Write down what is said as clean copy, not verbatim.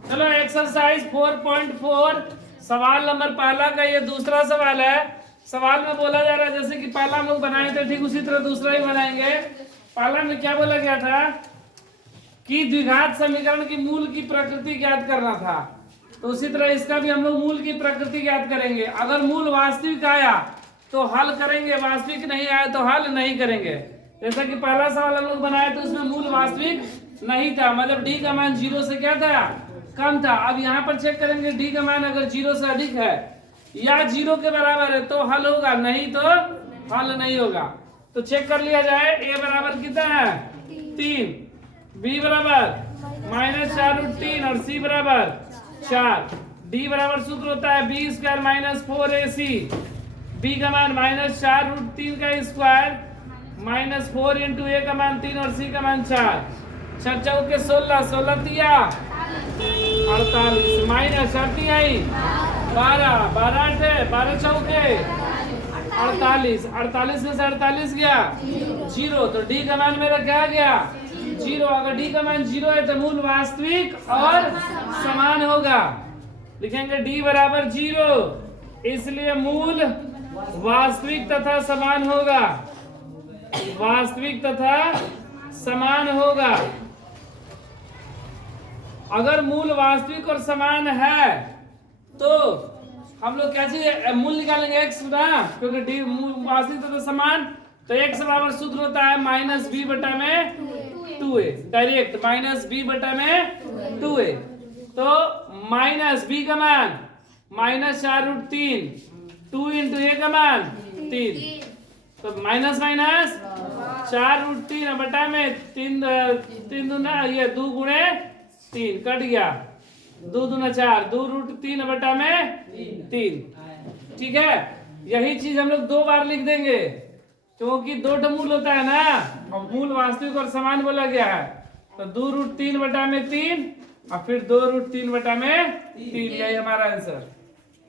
चलो एक्सरसाइज 4.4 सवाल नंबर पहला का ये दूसरा सवाल है। सवाल में बोला जा रहा है जैसे कि पहला हम लोग बनाए थे ठीक उसी तरह दूसरा ही बनाएंगे। पहला में क्या बोला गया था कि द्विघात समीकरण की मूल की प्रकृति ज्ञात करना था, तो उसी तरह इसका भी हम लोग मूल की प्रकृति ज्ञात करेंगे। अगर मूल वास्तविक आया तो हल करेंगे, वास्तविक नहीं आया तो हल नहीं करेंगे। जैसा कि पहला सवाल हम लोग बनाए तो उसमें मूल वास्तविक नहीं था, मतलब डी का मान 0 से क्या था, कम था। अब यहाँ पर चेक करेंगे डी का मान अगर 0 से अधिक है या 0 के बराबर है तो हल होगा, नहीं तो हल नहीं होगा। तो चेक कर लिया जाए। ए बराबर कितना है 3, बी बराबर -4√3 और सी बराबर 4। डी बराबर सूत्र होता है b² - 4ac। बी का मान -4√3 का स्क्वायर -4 इंटू ए का मान 3 और सी का मान 4। 6 चौके 16, 16 तिया 48 माइनस 12, 12 चौके 48, 48 में से 48 गया 0, तो डी का मान मेरा क्या गया 0। अगर डी का मान 0 है तो मूल वास्तविक और समान होगा। लिखेंगे डी बराबर 0, इसलिए मूल वास्तविक तथा समान होगा, वास्तविक तथा समान होगा। अगर मूल वास्तविक और समान है तो हम लोग कैसे मूल निकालेंगे x ना, क्योंकि डी मूल वास्तविक तथा समान, तो x बराबर सूत्र होता है -b बटा में 2a, डायरेक्ट -b/2a। तो -b का मान -4√3, 2 इंटू ए का मान 3, तो माइनस 4√3 बटा में 3 दूना ये 2 गुणे 3 कट गया, 2 दूना 4, 2√3 बटा में 3। ठीक है, यही चीज हम लोग 2 बार लिख देंगे क्योंकि 2 मूल होता है ना, और मूल वास्तविक और समान बोला गया है। तो 2√3 बटा में 3 और फिर 2√3 बटा में 3, यही हमारा आंसर।